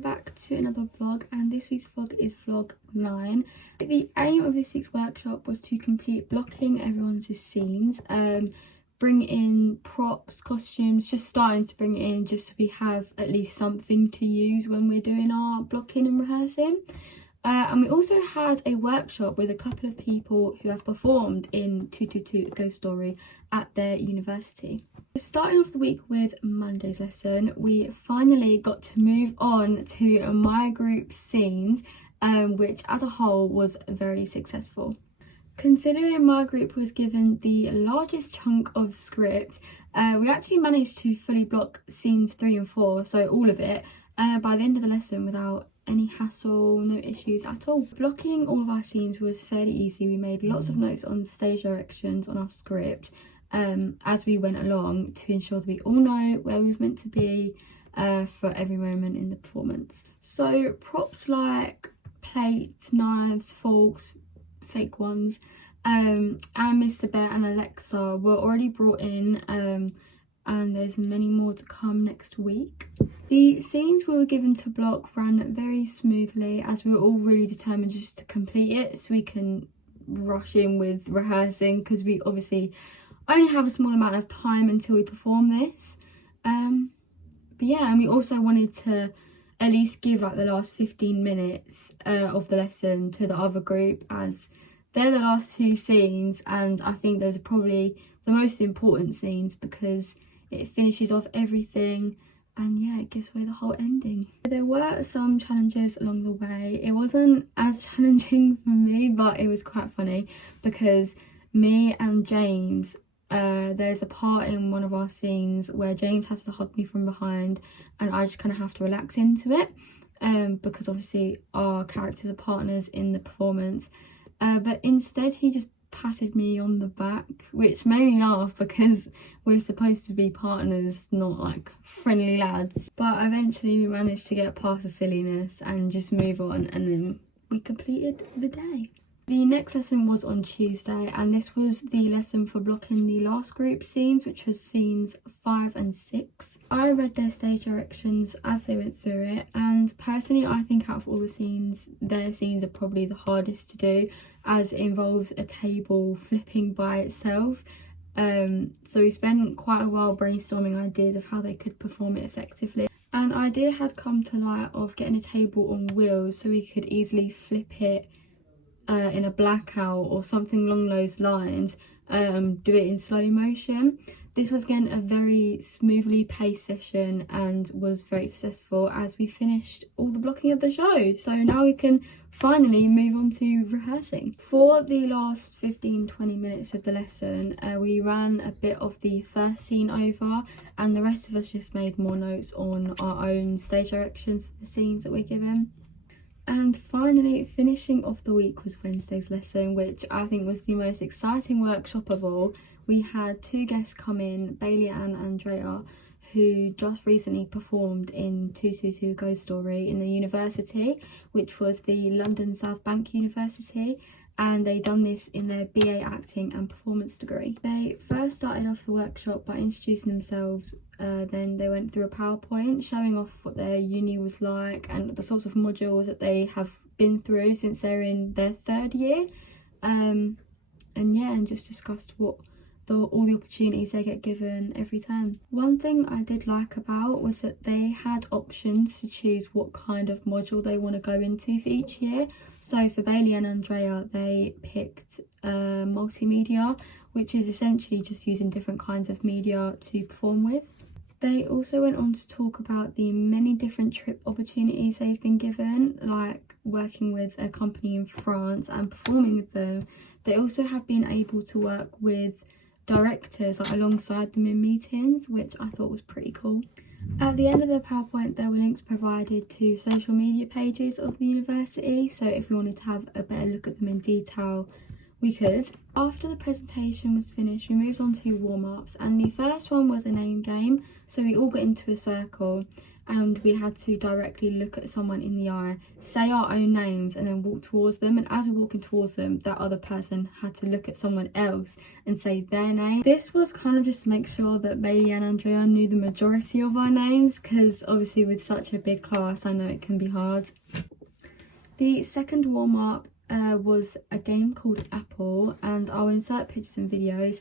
welcome back to another vlog, and this week's vlog is vlog 9. The aim of this week's workshop was to complete blocking everyone's scenes, bring in props, costumes, just starting to bring it in just so we have at least something to use when we're doing our blocking and rehearsing. And we also had a workshop with a couple of people who have performed in 222 A Ghost Story at their university. Starting off the week with Monday's lesson, we finally got to move on to my group scenes, which as a whole was very successful. Considering my group was given the largest chunk of script, we actually managed to fully block scenes 3 and 4, so all of it, by the end of the lesson without any hassle, no issues at all. Blocking all of our scenes was fairly easy. We made lots of notes on stage directions on our script as we went along to ensure that we all know where we was meant to be for every moment in the performance. So props like plates, knives, forks, fake ones, and Mr. Bear and Alexa were already brought in, and there's many more to come next week. The scenes we were given to block ran very smoothly as we were all really determined just to complete it so we can rush in with rehearsing, because we obviously only have a small amount of time until we perform this. But yeah, and we also wanted to at least give like the last 15 minutes of the lesson to the other group, as they're the last 2 scenes, and I think those are probably the most important scenes because it finishes off everything. And yeah, it gives away the whole ending. There were some challenges along the way. It wasn't as challenging for me, but it was quite funny because me and James, there's a part in one of our scenes where James has to hug me from behind and I just kind of have to relax into it, because obviously our characters are partners in the performance. But instead he just patted me on the back, which made me laugh because we're supposed to be partners, not like friendly lads. But eventually we managed to get past the silliness and just move on, and then we completed the day. The next lesson was on Tuesday, and this was the lesson for blocking the last group scenes, which was scenes 5 and 6. I read their stage directions as they went through it, and personally I think out of all the scenes, their scenes are probably the hardest to do, as it involves a table flipping by itself. So we spent quite a while brainstorming ideas of how they could perform it effectively. An idea had come to light of getting a table on wheels so we could easily flip it in a blackout or something along those lines, do it in slow motion. This was again a very smoothly paced session and was very successful as we finished all the blocking of the show. So now we can finally move on to rehearsing. For the last 15-20 minutes of the lesson, we ran a bit of the first scene over, and the rest of us just made more notes on our own stage directions for the scenes that we're given. And finally, finishing off the week was Wednesday's lesson, which I think was the most exciting workshop of all. We had 2 guests come in, Bailey and Andrea, who just recently performed in 222 Ghost Story in the university, which was the London South Bank University, and they done this in their BA Acting and Performance degree. They first started off the workshop by introducing themselves, then they went through a PowerPoint showing off what their uni was like and the sorts of modules that they have been through since they're in their 3rd year, and just discussed what all the opportunities they get given every term. One thing I did like about was that they had options to choose what kind of module they want to go into for each year. So for Bailey and Andrea, they picked multimedia, which is essentially just using different kinds of media to perform with. They also went on to talk about the many different trip opportunities they've been given, like working with a company in France and performing with them. They also have been able to work with directors alongside them in meetings, which I thought was pretty cool. At the end of the PowerPoint, there were links provided to social media pages of the university, so if we wanted to have a better look at them in detail, we could. After the presentation was finished, we moved on to warm-ups, and the first one was a name game. So we all got into a circle and we had to directly look at someone in the eye, say our own names, and then walk towards them. And as we're walking towards them, that other person had to look at someone else and say their name. This was kind of just to make sure that Bailey and Andrea knew the majority of our names, because obviously with such a big class, I know it can be hard. The second warm-up was a game called Apple, and I'll insert pictures and videos.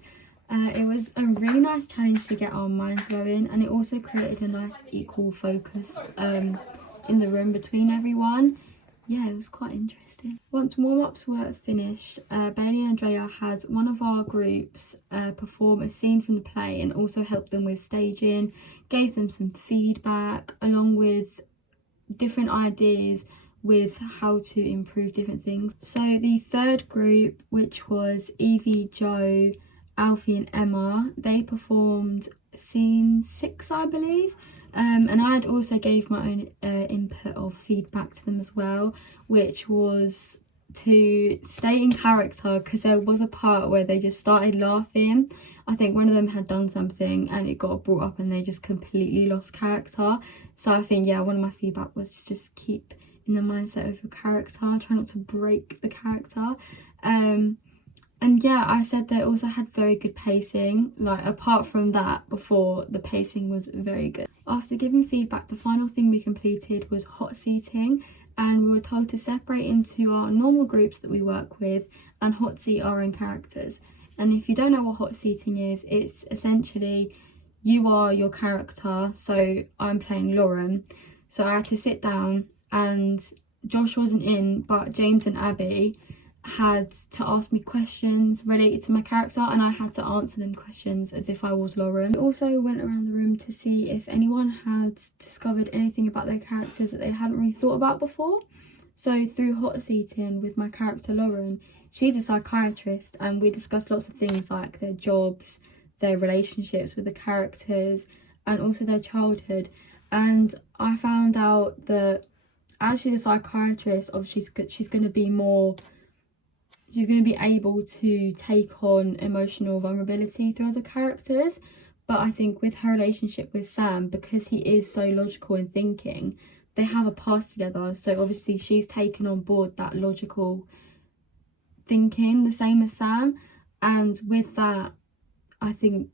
It was a really nice challenge to get our minds going, and it also created a nice equal focus in the room between everyone. Yeah, it was quite interesting. Once warm-ups were finished, Bailey and Andrea had one of our groups perform a scene from the play and also helped them with staging, gave them some feedback along with different ideas with how to improve different things. So the third group, which was Evie, Joe, Alfie and Emma, they performed scene 6, I believe, and I had also gave my own input of feedback to them as well, which was to stay in character, because there was a part where they just started laughing. I think one of them had done something and it got brought up and they just completely lost character. So I think, yeah, one of my feedback was to just keep in the mindset of your character, try not to break the character. And yeah, I said they also had very good pacing. Like, apart from that, before, the pacing was very good. After giving feedback, the final thing we completed was hot seating, and we were told to separate into our normal groups that we work with and hot seat our own characters. And if you don't know what hot seating is, it's essentially you are your character. So I'm playing Lauren, so I had to sit down, and Josh wasn't in, but James and Abby had to ask me questions related to my character, and I had to answer them questions as if I was Lauren. We also went around the room to see if anyone had discovered anything about their characters that they hadn't really thought about before. So through hot seating with my character Lauren, she's a psychiatrist, and we discussed lots of things like their jobs, their relationships with the characters, and also their childhood. And I found out that as she's a psychiatrist, obviously she's going to be able to take on emotional vulnerability through other characters. But I think with her relationship with Sam, because he is so logical in thinking, they have a past together, so obviously she's taken on board that logical thinking, the same as Sam. And with that, I think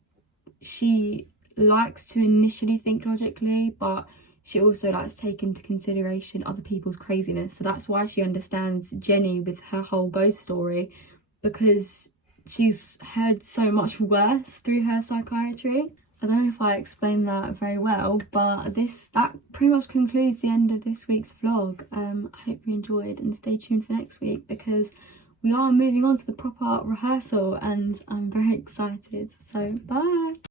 she likes to initially think logically, but she also likes to take into consideration other people's craziness. So that's why she understands Jenny with her whole ghost story, because she's heard so much worse through her psychiatry. I don't know if I explained that very well, but that pretty much concludes the end of this week's vlog. I hope you enjoyed, and stay tuned for next week, because we are moving on to the proper rehearsal and I'm very excited. So bye.